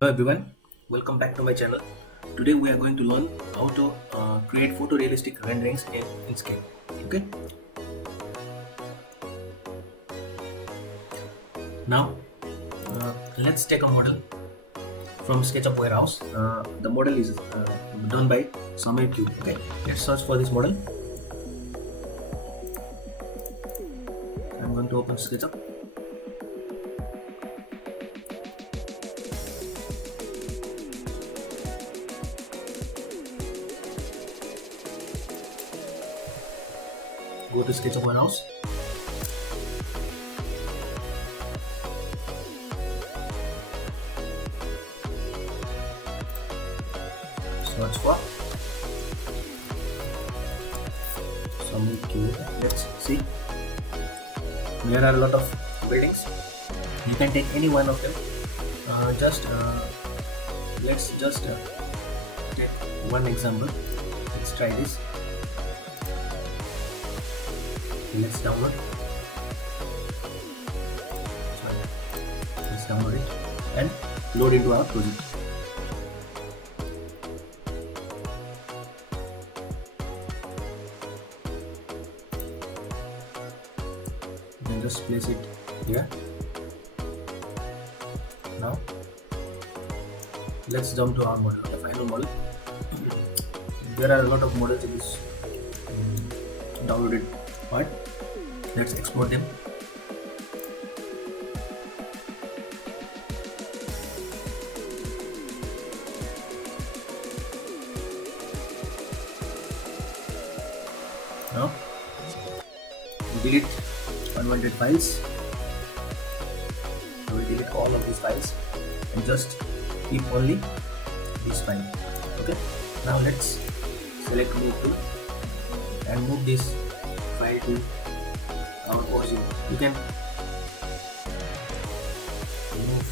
Hello everyone, welcome back to my channel. Today we are going to learn how to create photorealistic renderings in Enscape. Okay, now let's take a model from SketchUp warehouse. The model is done by Samir Cube. Okay, let's search for this model. I'm going to open SketchUp. Go to SketchUp warehouse. Search for Samir Cube. Let's see. There are a lot of buildings. You can take any one of them. Let's just take one example. Let's try this. Let's download. Let's download it and load into our project. Then just place it here. Now let's jump to our model, the final model. There are a lot of models in this downloaded part. Let's export them. Now delete unwanted files. I will delete all of these files and just keep only this file. Okay, now let's select move tool and move this file to our origin. You can move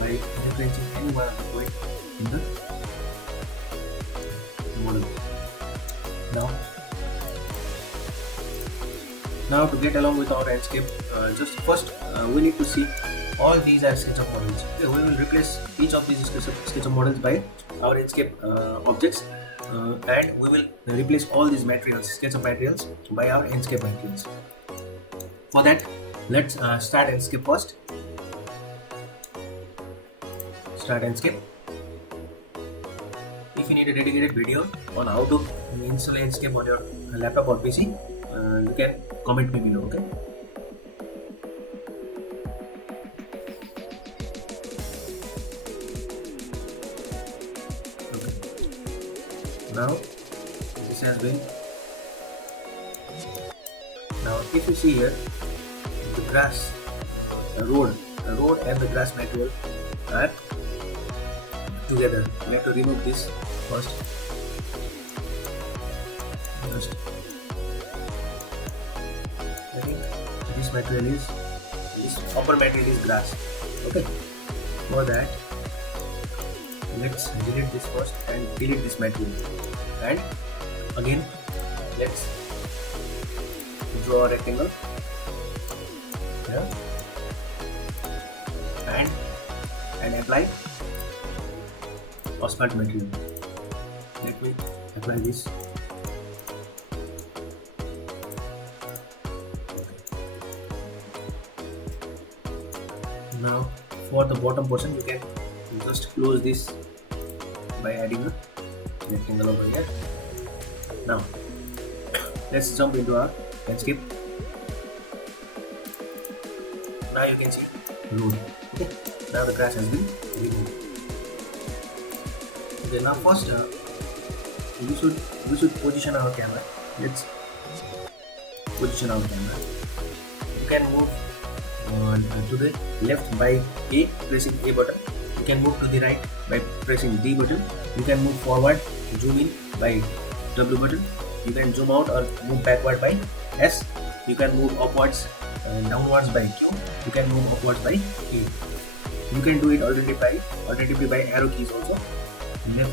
by referencing any one of the point in the model. Now to get along with our Enscape, just first we need to see all these are SketchUp models. Okay, we will replace each of these SketchUp models by our Enscape objects, and we will replace all these materials, SketchUp materials, by our Enscape materials. For that, let's start Enscape first. Start Enscape. If you need a dedicated video on how to install Enscape on your laptop or PC, you can comment me below. Okay. Now this has been. Now if you see here, the grass, the road and the grass material are together. We have to remove this first. Just I think this upper material is grass. Okay. For that, let's delete this first and delete this material. And again, let's draw a rectangle here and apply asphalt material. Let me apply this. Now for the bottom portion, you can just close this by adding a rectangle over here. Now let's jump into our landscape. Now you can see road. Okay. Now the grass has been removed. Okay. Now first we should position our camera. Let's position our camera. You can move to the left by A, pressing A button. You can move to the right by pressing D button. You can move forward, zoom in by W button. You can zoom out or move backward by S. You can move upwards and downwards by Q. You can move upwards by E. You can do it alternatively by arrow keys also.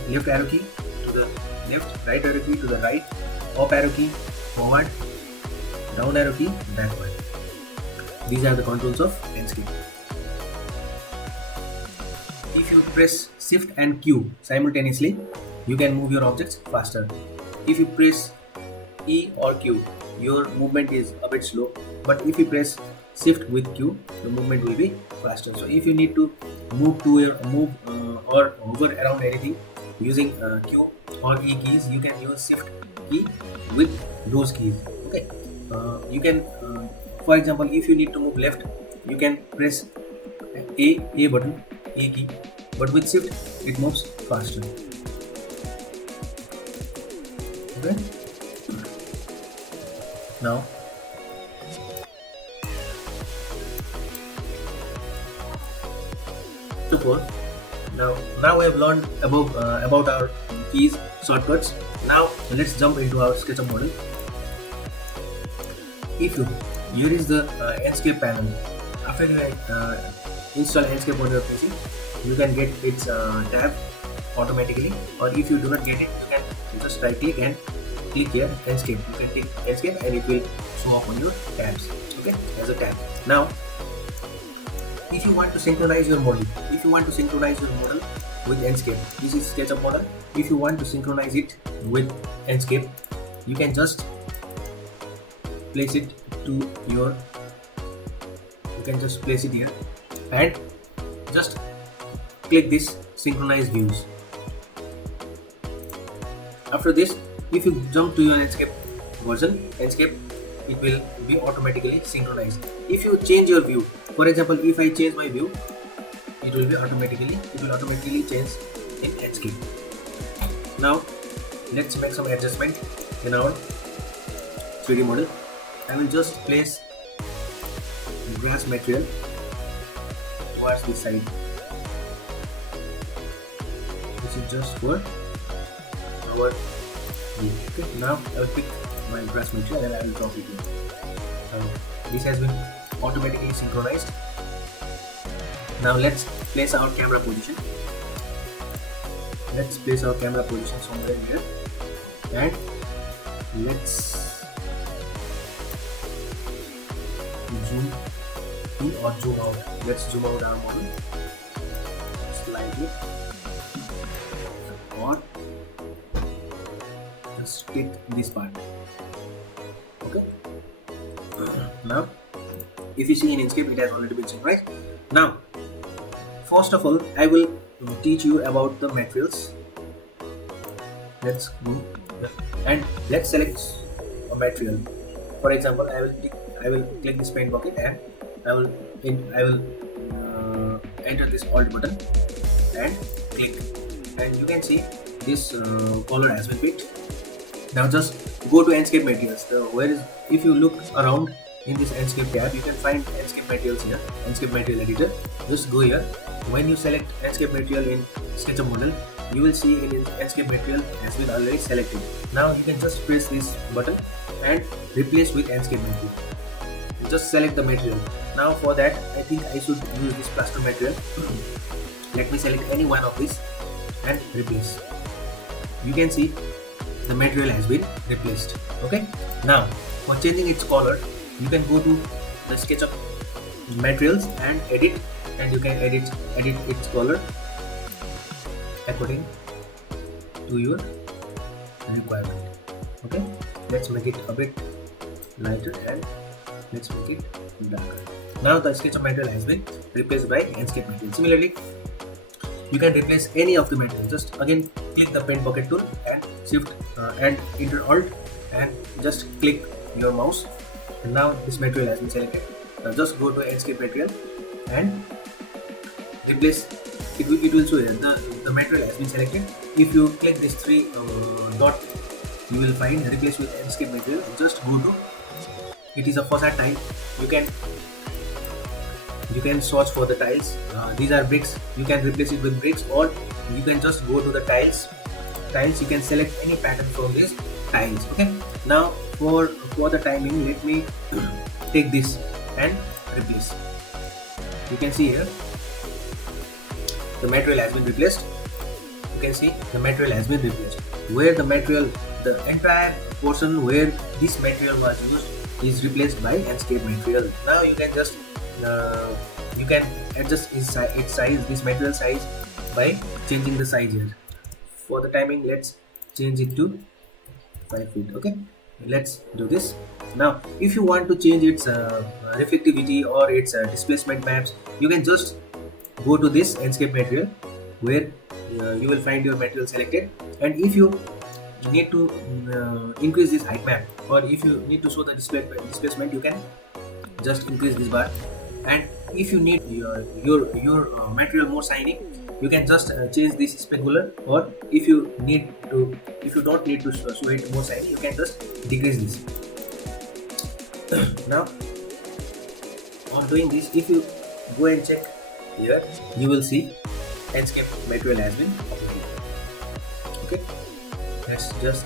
Left arrow key to the left, right arrow key to the right, up arrow key forward, down arrow key backward. These are the controls of Enscape. if you press shift and Q simultaneously, you can move your objects faster. If you press E or Q, your movement is a bit slow, but if you press shift with Q, the movement will be faster. So if you need to move or hover around anything using Q or E keys, you can use shift key with those keys. Okay, you can for example, if you need to move left, you can press A button, A key, but with shift it moves faster. Okay, now before now we have learned about our keys, shortcuts. Now let's jump into our SketchUp model. If you here is the Enscape panel. After you install Enscape on your PC, you can get its tab automatically, or if you do not get it, you can just right click and click here Enscape. You can click Enscape and it will show up on your tabs. Okay, as a tab. Now if you want to synchronize your model, with Enscape, this is SketchUp model. If you want to synchronize it with Enscape, you can just place it to your, you can just place it here and just click this synchronize views. After this, if you jump to your Enscape version, Enscape, it will be automatically synchronized. If you change your view, for example, if I change my view, it will automatically change in Enscape. Now let's make some adjustment in our 3D model. I will just place grass material towards this side. This is just for our view. Okay, now I will pick my grass material and I will drop it here. This has been automatically synchronized. Now let's place our camera position. Let's place our camera position somewhere here, and let's zoom in or zoom out. Let's zoom out our model slightly, or just click this part. Okay. Now, if you see in Enscape, it has already been synchronized. Now, first of all, I will teach you about the materials. Let's go and let's select a material. For example, I will click this paint bucket and I will enter this Alt button and click, and you can see this color has been picked. Now just go to Enscape materials. If you look around in this Enscape tab, you can find Enscape materials here, Enscape material editor. Just go here. When you select Enscape material in SketchUp model, you will see in Enscape material has been already selected. Now you can just press this button and replace with Enscape material. You just select the material. Now for that, I think I should use this plaster material. Let me select any one of these and replace. You can see the material has been replaced. Okay. Now for changing its color, you can go to the SketchUp materials and edit, and you can edit its color according to your requirement. Okay, let's make it a bit lighter and let's make it darker. Now the SketchUp material has been replaced by Enscape material. Similarly, you can replace any of the material. Just again click the paint bucket tool and shift and enter Alt and just click your mouse, and now this material has been selected. Now just go to Enscape material and replace. It will show here the material has been selected. If you click this three dot, you will find replace with Enscape material. Just go to, it is a facade tile. You can search for the tiles. These are bricks. You can replace it with bricks, or you can just go to the tiles. You can select any pattern from these tiles. Okay. Now for the timing, let me take this and replace. You can see here the material has been replaced. You can see the material has been replaced. Where the entire portion where this material was used is replaced by Enscape material. Now you can just you can adjust its size, this material size, by changing the size here. For the timing, let's change it to 5 feet. Okay, let's do this. Now if you want to change its reflectivity or its displacement maps, you can just go to this Enscape material, where you will find your material selected, and if you need to increase this height map, or if you need to show the displacement, you can just increase this bar. And if you need your material more shiny, you can just change this specular, or if you don't need to show it more shiny, you can just decrease this. Now on doing this, if you go and check here, you will see Enscape material has been applied. Okay, let's just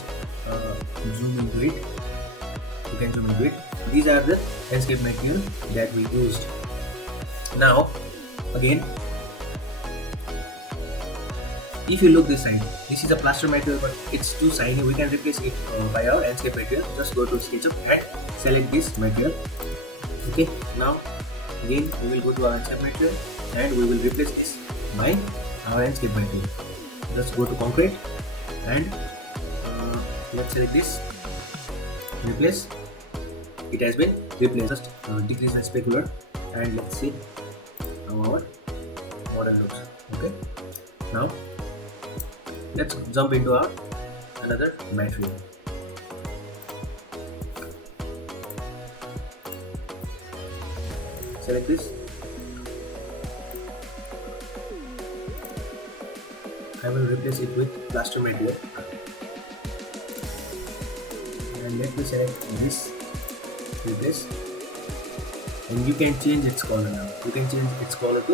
zoom into it. You can zoom into it. These are the Enscape material that we used. Now again, if you look this side, this is a plaster material, but it's too shiny. We can replace it by our Enscape material. Just go to SketchUp and select this material. Okay, now again we will go to our Enscape material and we will replace this by our Enscape material. Just go to concrete and let's select this, replace. It has been replaced. Just decrease the specular and let's see how our model looks. Okay, now let's jump into our another material. Select this. I will replace it with plaster material, and let me select this, replace, and you can change its color now. You can change its color to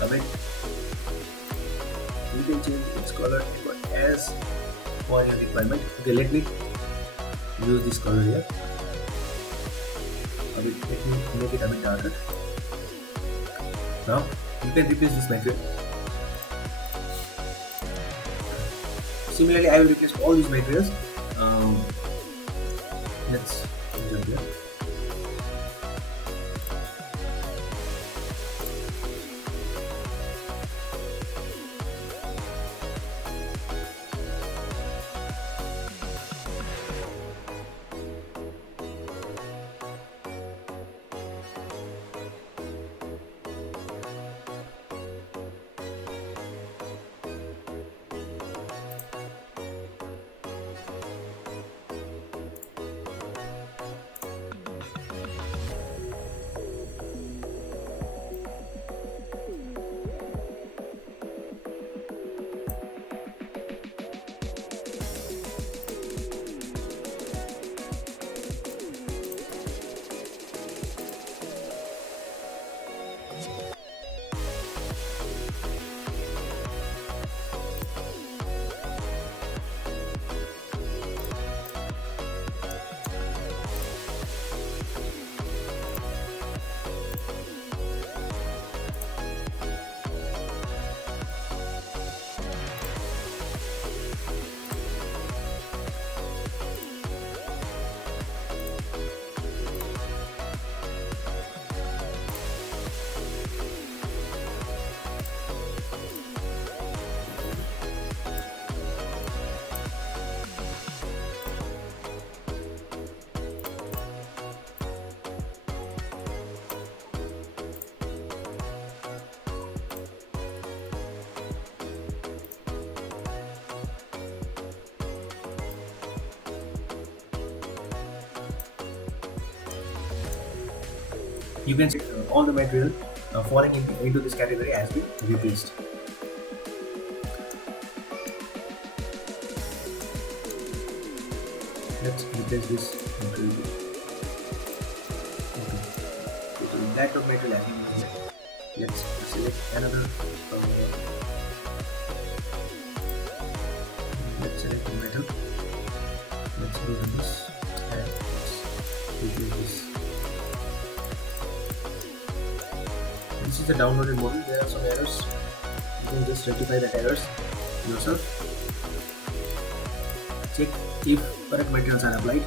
a bit. You can change its color as for your requirement. Okay, let me use this color here. Let me make it a bit darker. Now you can replace this material. Similarly, I will replace all these materials. Let's jump here. You can see all the material falling into this category has been replaced. Let's replace this material. Okay. So the black top material has been used. Let's select another. Let's select the metal. Let's go to this and let's replace this. This is the downloaded model. There are some errors. You can just rectify the errors yourself. Check if correct materials are applied.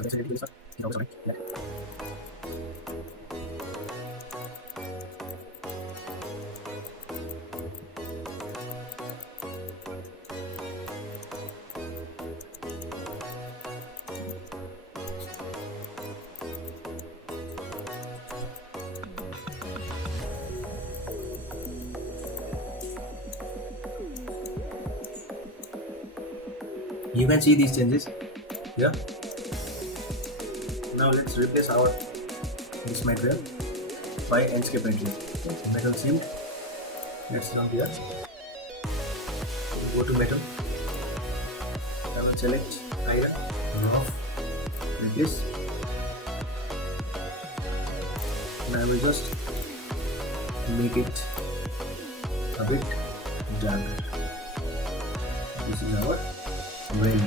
You can see these changes here. Now let's replace our this material by Enscape material. Okay, metal seamed. Let's jump here. Go to metal. I will select iron, rough, replace. And I will just make it a bit darker. This is our rain.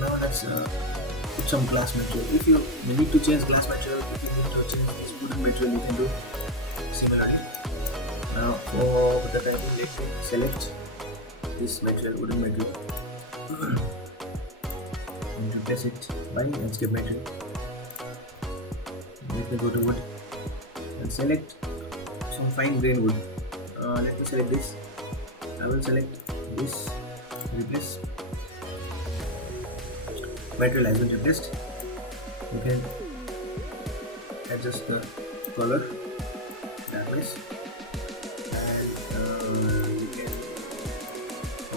Now let's put some glass material. If you need to change glass material, if you need to change this wooden material, you can do similarly. Now for the time, let me select this material, wooden material, and replace it by Enscape material. Let me go to wood and select some fine grain wood. Let me select this. I will select this, replace. Material has been replaced. You can adjust the color that way, and you can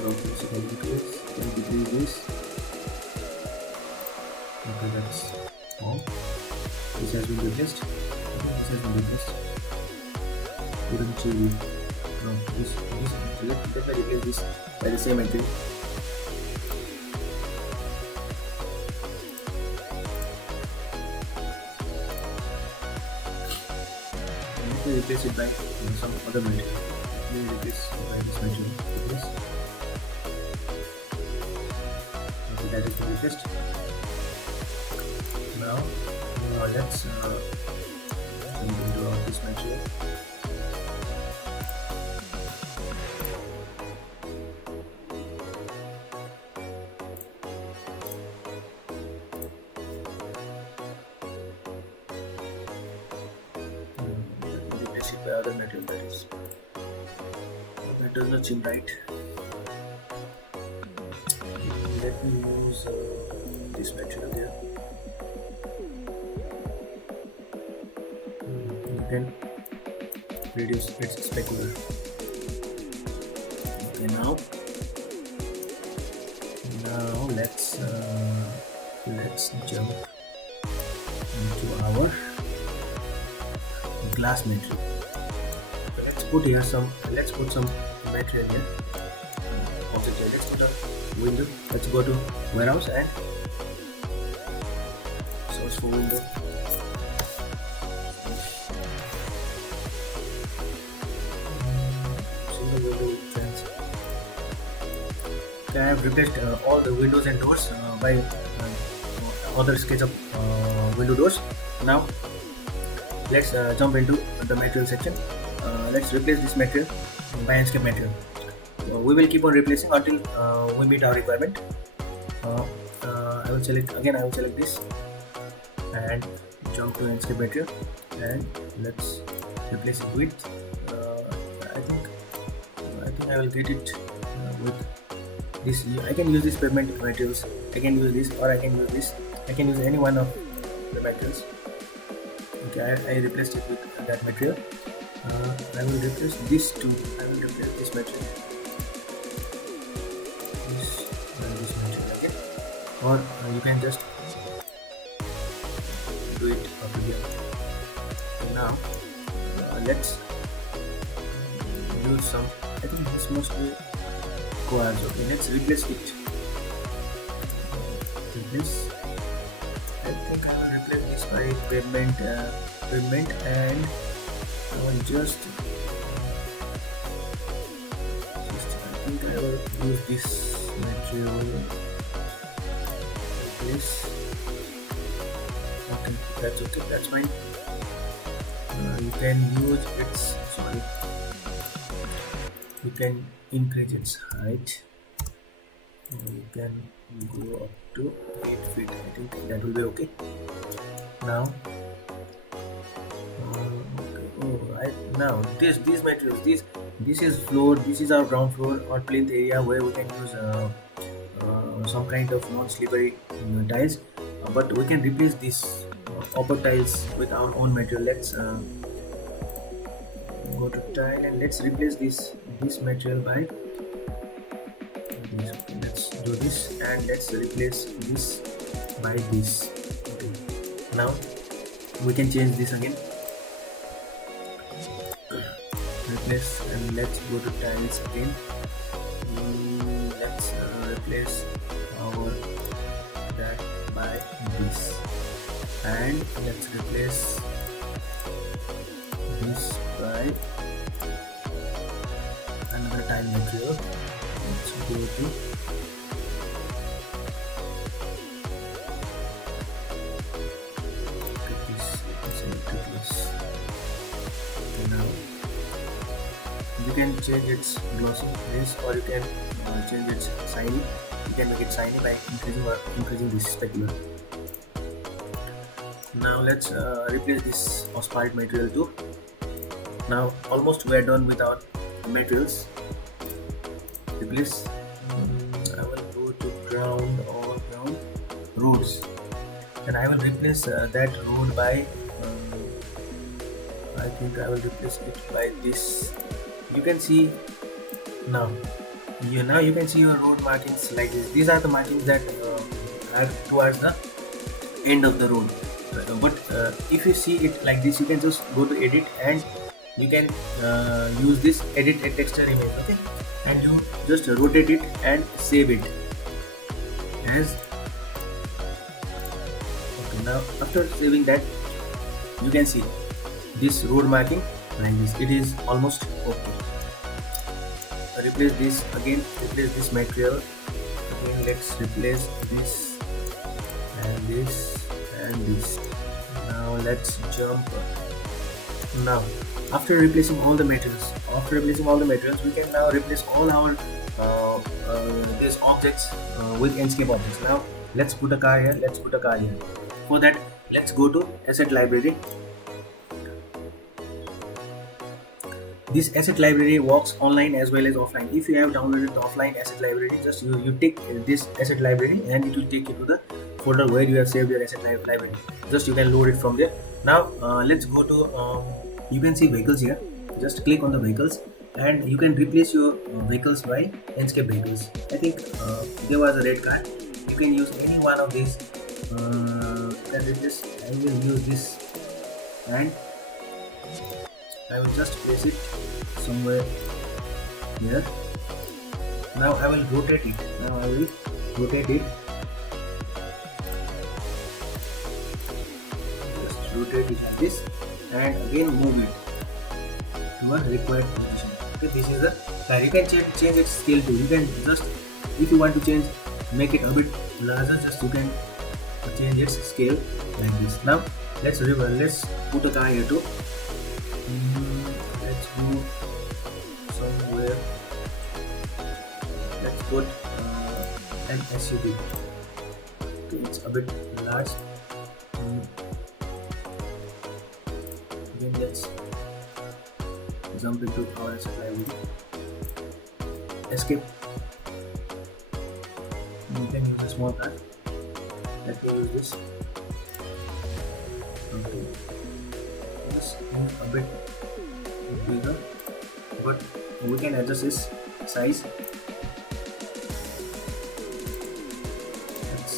rotate it a little bit, can decrease this. Okay, that's all. This has been replaced. Okay, this has been replaced. Wooden cherry. No, this. Let me replace this by the same material. Replace it by some other material. We will replace by this material. Replace. Okay, that is been replaced. Now let's jump into this material. By other material that does not seem right. Let me use this material here. You can reduce its specular. Okay, now let's jump into our glass material. Let's put some material here. Object here. Let's put a window. Let's go to warehouse and search for window. Single window fence. Okay, I have replaced all the windows and doors by other SketchUp window doors. Now let's jump into the material section. Let's replace this material by Enscape material. We will keep on replacing until we meet our requirement. I will select this and jump to Enscape material, and let's replace it with. I think I will get it with this. I can use this pavement materials. I can use this, or I can use this. I can use any one of the materials. Okay, I replaced it with that material. I will replace this too. I will replace this material. This material again. Or you can just do it over here. Now let's use some. I think this must be quartz. Okay, let's replace it. Replace. I think I will replace this by pavement, and I will just I think I will use this material like this. Okay, that's fine. You can use its You can increase its height. You can go up to 8 feet. I think that will be okay. Now, okay. Oh, right now these materials, this is floor. This is our ground floor or plinth area where we can use some kind of non-slippery tiles. But we can replace these upper tiles with our own material. Let's go to tile and let's replace this material by this. Okay, let's do this and let's replace this by this. Okay, now we can change this again, replace, and let's go to tiles again. Let's replace our that by this, and let's replace this by another tile material. Let's go to this. Okay, now you can change its glossy this, or you can change its shiny. You can make it shiny by increasing this specular. Now let's replace this phosphite material too. Now almost we are done with our materials. Replace. I will go to ground or ground roads, and I will replace that road by. I think I will replace it by this. You can see now. Now you can see your road markings like this. These are the markings that are towards the end of the road. But if you see it like this, you can just go to edit and you can use this edit a texture image. Okay, and you just rotate it and save it as. Okay, now after saving that, you can see this road marking like this. It is almost okay. Replace this again, replace this material again. Let's replace this and this and this. Now let's jump. Now after replacing all the materials, we can now replace all our these objects with Enscape objects. Now let's put a car here, For that, let's go to asset library. This asset library works online as well as offline. If you have downloaded the offline asset library, just you tick this asset library and it will take you to the folder where you have saved your asset library. Just you can load it from there. Now let's go to you can see vehicles here. Just click on the vehicles and you can replace your vehicles by Enscape vehicles. I think there was a red car. You can use any one of these. I will use this and I will just place it somewhere here. Now I will rotate it. Just rotate it like this and again move it to a required position. Okay, this is the car. You can change its scale too. You can just, if you want to change, make it a bit larger, just you can change its scale like this. Now let's put a car here too. Let's go somewhere. Let's put an SUV. Okay, it's a bit large. Then let's jump into our asset library. Escape. You can use a small car. Let me use this. Okay. Just a bit bigger, but we can adjust its size. Let's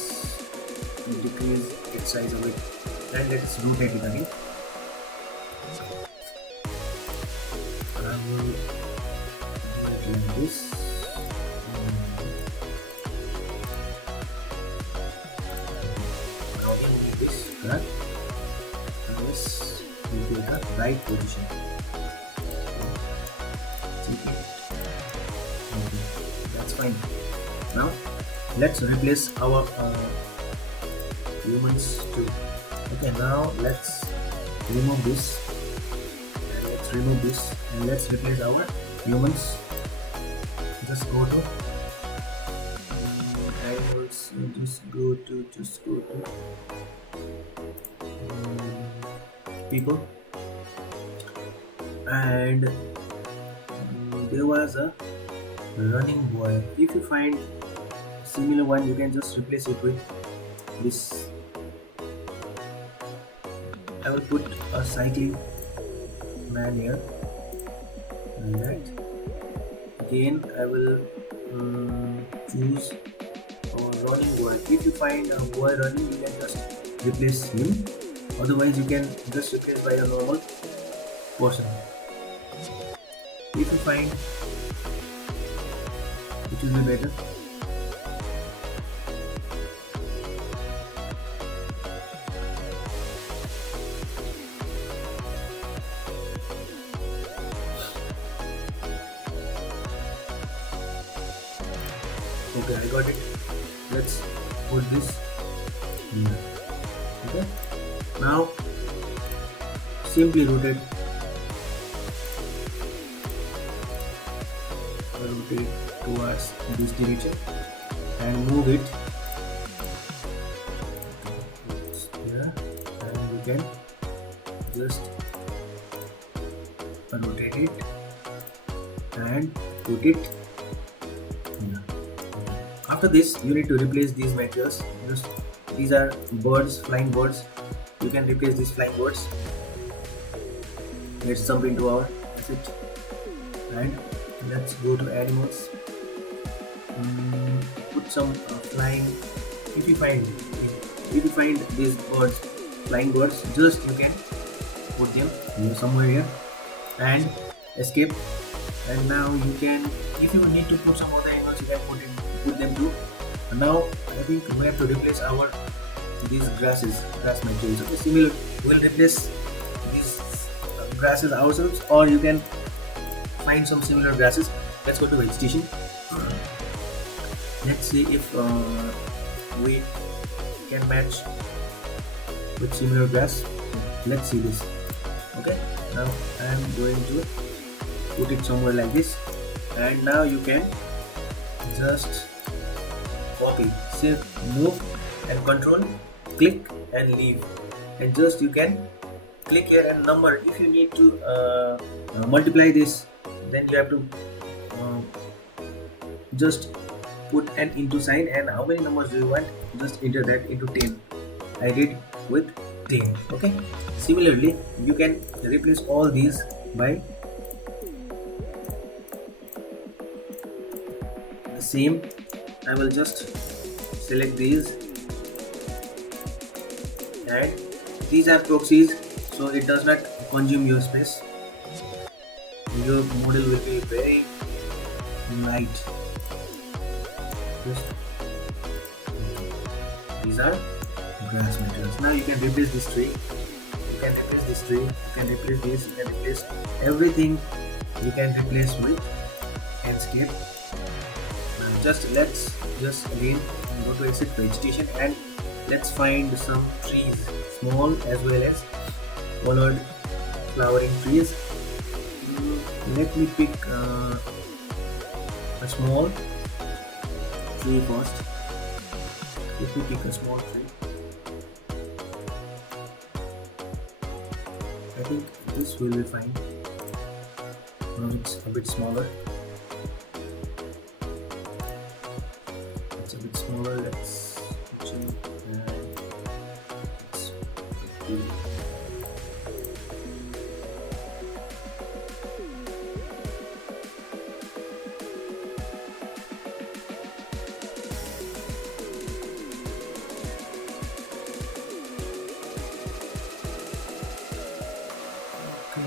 decrease its size a bit and let's rotate it again. I will do it like this. Now we need this cut. Let's make it the right position. Okay, that's fine. Now let's replace our humans too. Okay, now let's remove this and let's replace our humans just go to animals, just go to people, and there was a running boy. If you find similar one, you can just replace it with this. I will put a cycling man here, like that. Again, I will choose a running boy. If you find a boy running, you can just replace him. Otherwise, you can just replace by a normal person. If you find, it will be better. Okay, I got it. Let's put this here. Okay. Now simply rotate towards this direction and move it here, and you can just rotate it and put it here. After this, you need to replace these materials. These are birds, flying birds. You can replace these flying birds. Let's jump into our asset and let's go to animals. Put some flying. If you find these birds, flying birds, just you can put them somewhere here and escape. And now you can, if you need to put some other animals, you can put them too. And now I think we have to replace these grass materials. Okay, similar, we'll replace these grasses ourselves, or you can find some similar grasses. Let's go to vegetation. Let's see if we can match with similar grass. Let's see this. Okay, now I am going to put it somewhere like this, and now you can just copy, save, move and control, click and leave, and just you can click here and number. If you need to multiply this, then you have to just put an into sign, and how many numbers do you want, just enter that into 10. I did with 10. Okay, similarly you can replace all these by the same. I will just select these, and these are proxies, so it does not consume your space. Your model will be very light. These are grass materials. Now you can replace this tree, you can replace this tree, you can replace this, you can replace everything. You can replace with Enscape. Let's again go to exit vegetation, and let's find some trees, small as well as colored flowering trees. Let me pick a small tree first. Let me pick a small tree. I think this will be fine. Now it's a bit smaller. It's a bit smaller. Let's change and let's do.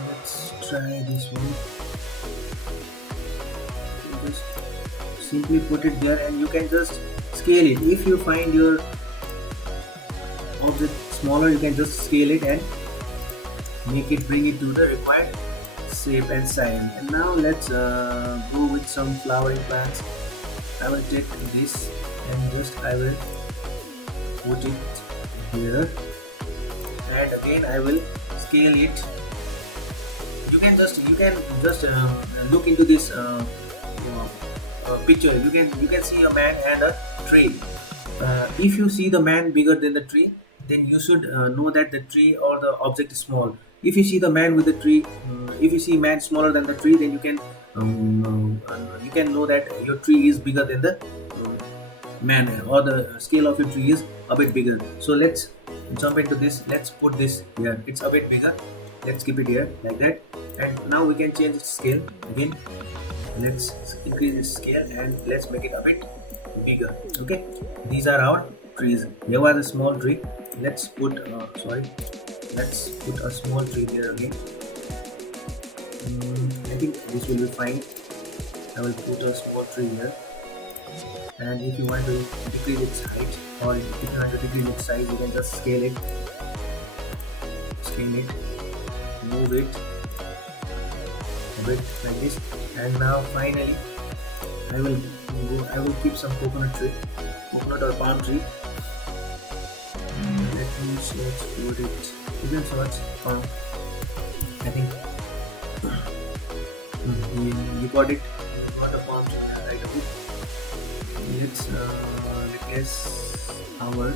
Let's try this one. Just simply put it there, and you can just scale it. If you find your object smaller, you can just scale it and bring it to the required shape and size. And now let's go with some flowering plants. I will take this and I will put it here, and again I will scale it. You can just look into this picture, you can see a man and a tree. If you see the man bigger than the tree, then you should know that the tree or the object is small. If you see the man with the tree, if you see man smaller than the tree, then you can know that your tree is bigger than the man, or the scale of your tree is a bit bigger. So let's jump into this. Let's put this here. It's a bit bigger. Let's keep it here like that. And now we can change its scale again. Let's increase its scale and let's make it a bit bigger. Okay, these are our trees. Here was a small tree. Let's put let's put a small tree there again. I think this will be fine. I will put a small tree here. And if you want to decrease its height, or if you want to decrease its size, you can just scale it, move it a bit like this. And now finally I will keep some coconut or palm tree. Let me search for it. You can search palm. I think you got it. You got a palm tree right away. Let's replace our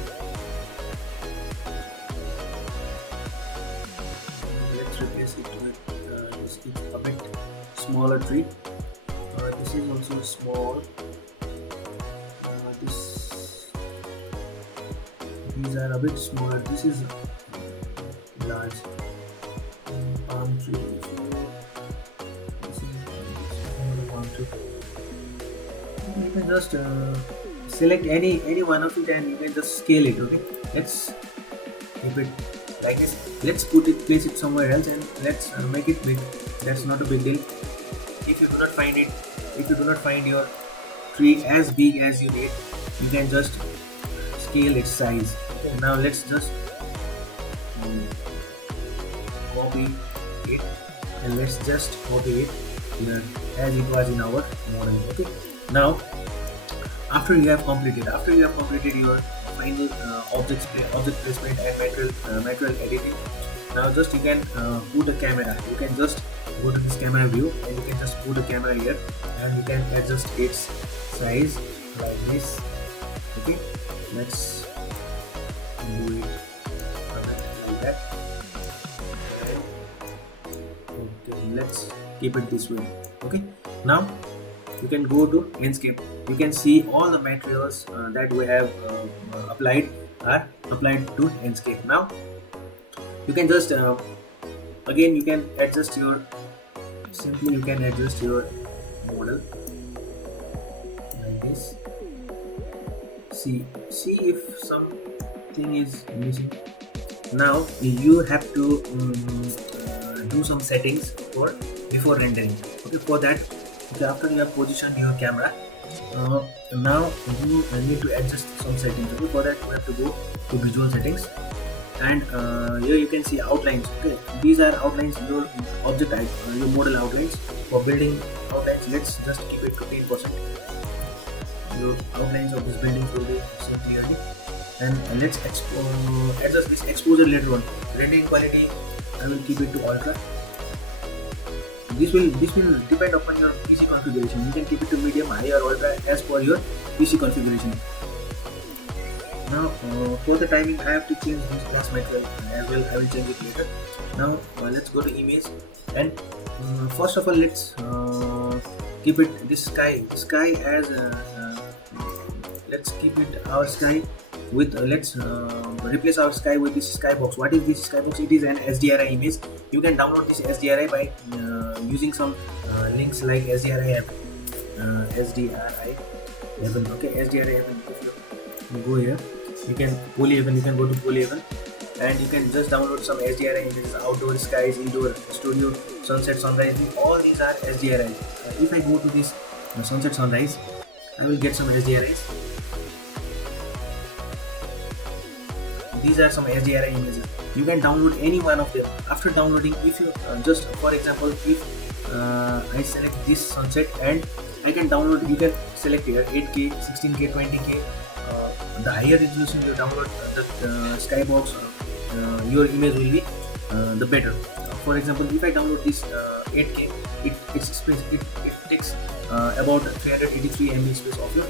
let's replace it with a bit smaller tree. This is also small. These are a bit smaller. This is large. Palm tree. This is palm tree. You can just select any one of it and you can just scale it. Okay, let's keep it like this. Let's place it somewhere else, and let's make it big. That's not a big deal. If you do not find your tree as big as you need, you can just scale its size. Okay, now let's just copy it, and let's just copy it here as it was in our model. Okay, now after you have completed your final object placement and material editing, now just you can put a camera. You can just go to this camera view and you can just put a camera here, and you can adjust its size like this. Okay, let's do it like that. Okay, let's keep it this way. Okay, now you can go to Enscape. You can see all the materials that we have applied are applied to Enscape. Now you can just again you can adjust your model like this. See if something is missing. Now you have to do some settings before rendering. Okay, for that, after you have positioned your camera, now you need to adjust some settings. Okay, for that you have to go to visual settings, and here you can see outlines. Okay, these are outlines, your object type, your model outlines. For building outlines, let's just keep it to 10%. Your outlines of this building will be seen clearly. And let's adjust this exposure later on. Rendering quality, I will keep it to ultra. This will depend upon your PC configuration. You can keep it to medium, high, or ultra as per your PC configuration. Now for the timing, I have to change this glass material as well. I will change it later. Now let's go to image, and first of all let's keep it this sky as let's keep it our sky with let's replace our sky with this skybox. What is this skybox? It is an SDRI image. You can download this SDRI by using some links like SDRI app, SDRI 11. Okay, SDRI 11. If you go here, you can Polyhaven. You can go to Polyhaven, and you can just download some SDRI images: outdoor, skies, indoor, studio, sunset, sunrise. All these are SDRI. If I go to this sunset, sunrise, I will get some SDRIs. These are some SDRI images. You can download any one of them. After downloading, if you just for example, if I select this sunset and I can download, you can select here 8K, 16K, 20K. The higher resolution you download the skybox, your image will be the better. For example, if I download this 8K, it takes about 383 MB space of your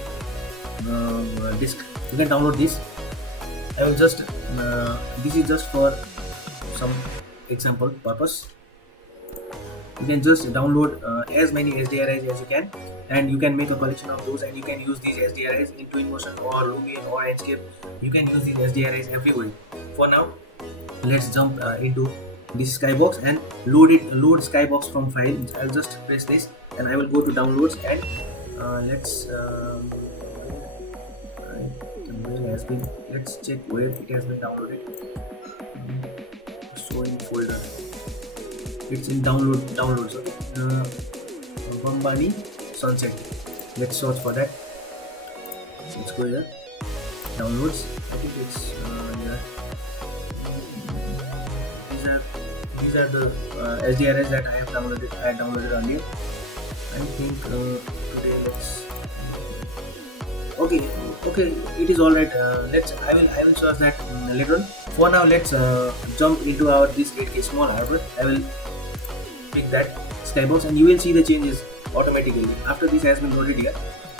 disk. You can download this. I will just this is just for some example purpose. You can just download as many SDRIs as you can, and you can make a collection of those, and you can use these SDRIs in Twinmotion or Lumion or Enscape. You can use these SDRIs everywhere. For now, let's jump into this skybox and load skybox from file. I'll just press this and I will go to downloads, and let's check where it has been downloaded. Showing folder, it's in downloads. Okay, Bambani Sunset. Let's search for that. Let's go here, downloads. I think it's here. These are the SDRs that I have downloaded. I downloaded earlier. I think today let's. Okay, it is alright. I will search that later on. For now, let's jump into our this 8K small hardware. I will pick that skybox, and you will see the changes automatically. After this has been loaded here,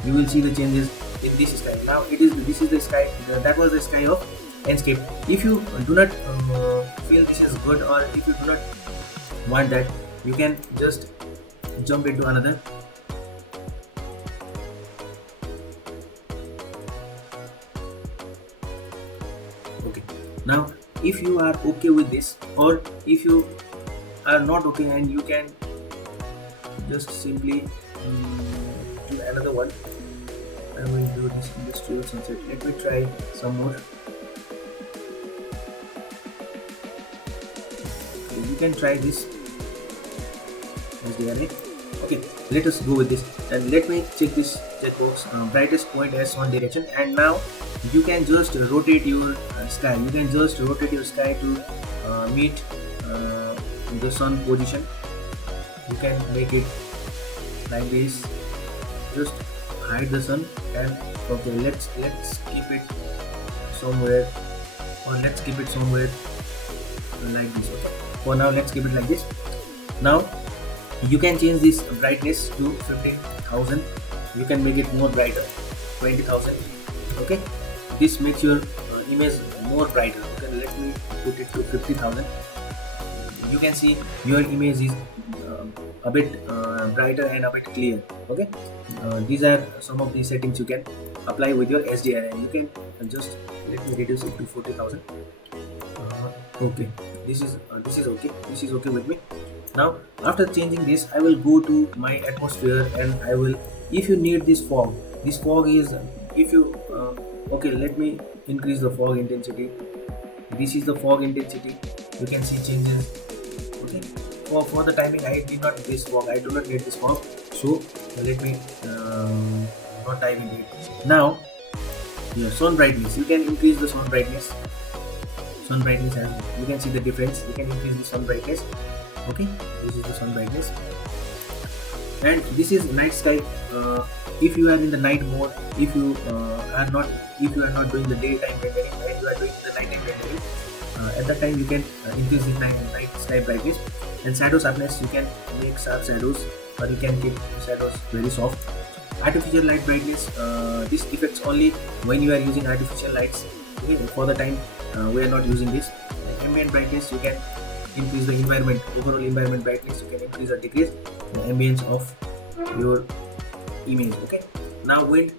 you will see the changes in this sky. Now this is the sky. That was the sky of Enscape. If you do not feel this is good, or if you do not want that, you can just jump into another. Okay, now if you are okay with this, or if you are not okay, and you can just simply do another one. I will do this industrial sunset. Let me try some more. You can try this SDRA. Okay, let us go with this, and let me check this checkbox. Brightest point as one direction, and now you can just rotate your sky. You can just rotate your sky to meet the sun position. You can make it like this. Just hide the sun, and okay, let's keep it somewhere, or let's keep it somewhere like this. Okay, for now let's keep it like this. Now you can change this brightness to 15,000. You can make it more brighter, 20,000. Okay, this makes your image more brighter. Okay, let me put it to 50,000. You can see your image is a bit brighter and a bit clear. Okay, these are some of the settings you can apply with your SDR, and you can just let me reduce it to 40,000. Okay, this is okay. This is okay with me. Now after changing this, I will go to my atmosphere, and I will, if you need this fog is, if you okay, let me increase the fog intensity. This is the fog intensity. You can see changes. Okay, for the timing, I did not need this fog. I do not need this fog, so let me not time in it. Now your sun brightness, you can increase the sun brightness. Sun brightness, as you can see the difference. You can increase the sun brightness. Okay, this is the sun brightness, and this is night sky. If you are in the night mode, if you are not doing the daytime rendering, and you are doing the nighttime rendering, at that time you can increase the night sky brightness. And shadow sharpness, you can make sharp shadows, or you can keep shadows very soft. Artificial light brightness, this affects only when you are using artificial lights. Okay, for the time we are not using this. Ambient brightness, you can increase the environment, overall environment brightness. You can increase or decrease the ambience of your image. Okay, now wind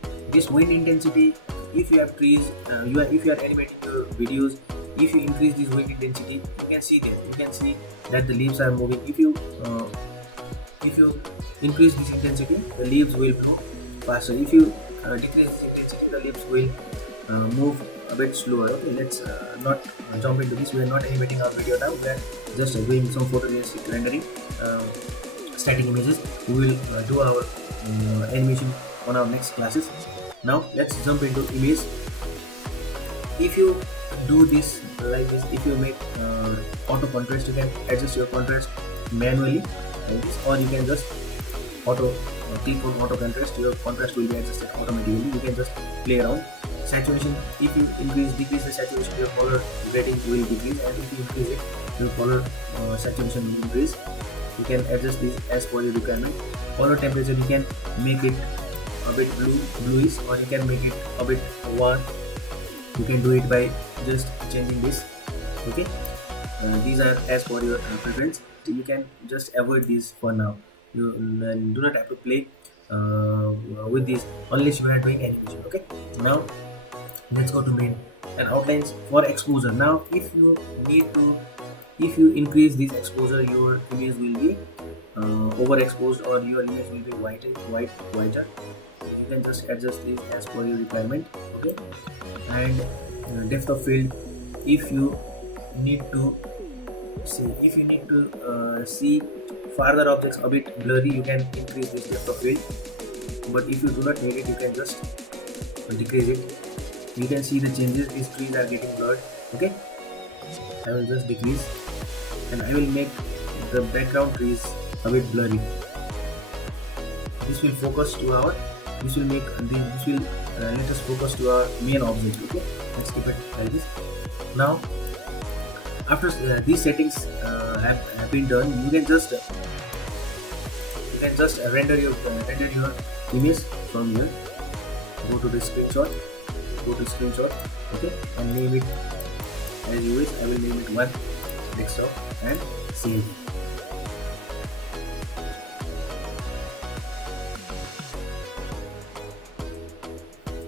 intensity, if you have trees, if you are animating your videos, if you increase this wind intensity, you can see that the leaves are moving. If you increase this intensity, the leaves will blow faster. If you decrease this intensity, the leaves will move a bit slower. Okay, let's not jump into this. We are not animating our video now. We are just doing some photorealistic rendering, static images. We will do our animation on our next classes. Now let's jump into image. If you do this like this, if you make auto contrast, you can adjust your contrast manually like this, or you can just click on auto contrast. Your contrast will be adjusted automatically. You can just play around. Saturation, if you decrease the saturation, your color grading will decrease, and if you increase it, your color saturation will increase. You can adjust this as per your requirement. Color temperature, you can make it a bit bluish, or you can make it a bit warm. You can do it by just changing this. Okay, these are as per your preference. You can just avoid these for now. You do not have to play with these unless you are doing animation. Okay, now let's go to main and outlines for exposure. Now if you need to, if you increase this exposure, your image will be overexposed, or your image will be whiter. You can just adjust this as per your requirement. Okay, and depth of field, if you need to see farther objects a bit blurry, you can increase this depth of field. But if you do not need it, you can just decrease it. You can see the changes, these trees are getting blurred. Okay, I will just decrease, and I will make the background trees a bit blurry. This will focus to our, this will make this will let us focus to our main object. Okay, let's keep it like this. Now after these settings have been done, you can just render your image from here. Go to the screenshot, okay, and name it as you wish. I will name it one desktop and save.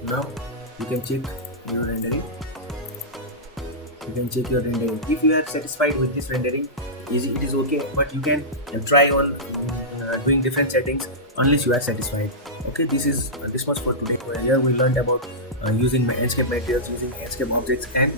Now you can check your rendering. If you are satisfied with this rendering, it is okay, but you can try on doing different settings unless you are satisfied. Okay, this much for today. Here we learned about using Enscape materials, using Enscape objects, and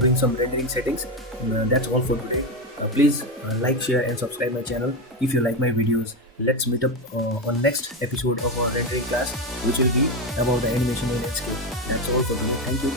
doing some rendering settings. That's all for today. Please like, share and subscribe my channel if you like my videos. Let's meet up on next episode of our rendering class, which will be about the animation in Enscape. That's all for today. Thank you.